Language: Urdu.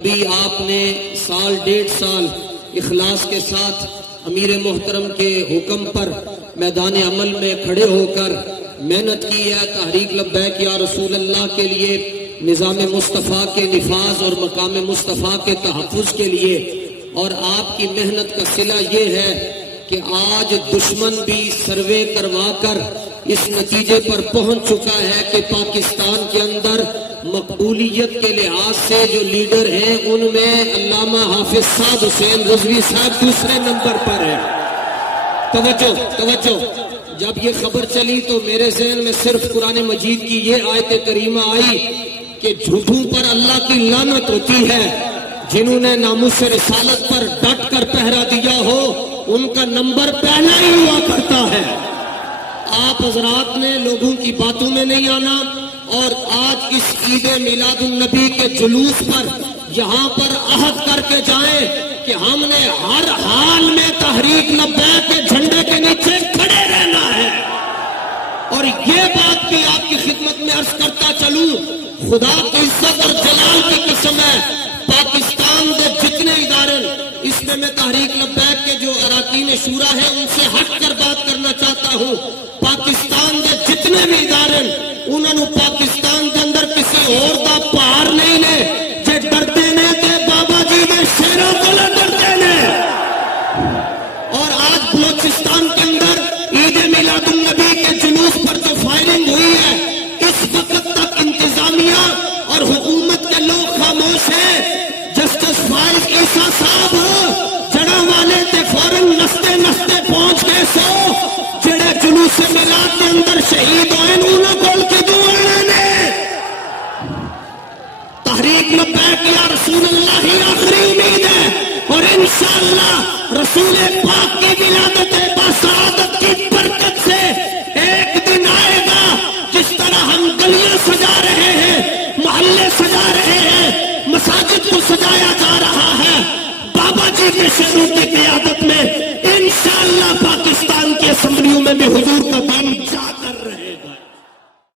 ابھی آپ نے سال ڈیڑھ سال اخلاص کے ساتھ امیر محترم کے حکم پر میدان عمل میں کھڑے ہو کر محنت کی ہے تحریک لبیک یا رسول اللہ کے لیے، نظام مصطفیٰ کے نفاذ اور مقام مصطفیٰ کے تحفظ کے لیے، اور آپ کی محنت کا صلہ یہ ہے کہ آج دشمن بھی سروے کروا کر اس نتیجے پر پہنچ چکا ہے کہ پاکستان کے اندر مقبولیت کے لحاظ سے جو لیڈر ہیں ان میں علامہ حافظ سعد حسین رضوی صاحب دوسرے نمبر پر ہے۔ توجہ، جب یہ خبر چلی تو میرے ذہن میں صرف قرآن مجید کی یہ آیت کریمہ آئی کہ جھوٹوں پر اللہ کی لعنت ہوتی ہے، جنہوں نے ناموس رسالت پر ڈٹ کر پہرا دیا ہو ان کا نمبر پہلا ہی ہوا کرتا ہے۔ آپ حضرات نے لوگوں کی باتوں میں نہیں آنا اور آج اس عید میلاد النبی کے جلوس پر یہاں پر عہد کر کے جائیں کہ ہم نے ہر حال میں تحریک لبیک کے جھنڈے کے نیچے کھڑے رہنا ہے۔ اور یہ بات بھی آپ کی خدمت میں عرض کرتا چلوں، خدا کی عزت اور جلال کی قسم ہے، پاکستان کے جتنے ادارے، اس میں تحریک لبیک کے جو اراکین شورا ہیں ان سے ہٹ کر بات کرنا چاہتا ہوں، پاکستان کے جتنے بھی ادارے انہوں نے پاکستان کے اندر کسی اور کا پہاڑ نہیں لے جے ڈرتے نے تے بابا جی کے شیروں کو نہ ڈرتے نے۔ اور آج بلوچستان کے اندر عید میلاد النبی کے جلوس پر جو فائرنگ ہوئی ہے، اس وقت تک انتظامیہ اور حکومت کے لوگ خاموش ہیں۔ جسٹس فائز عیسیٰ صاحب جڑا والے تے فوراً نستے نستے پہنچ گئے سو جڑے جلوس میلاد کے اندر شہید ہوئے انہوں کو تحریک لبیک یا رسول اللہ ہی آخری امید ہے، اور انشاءاللہ رسول پاک کی ولادت باسعادت کی برکت سے ایک دن آئے گا جس طرح ہم گلیاں سجا رہے ہیں، محلے سجا رہے ہیں، مساجد کو سجایا جا رہا ہے، بابا جی کے شیروں کی قیادت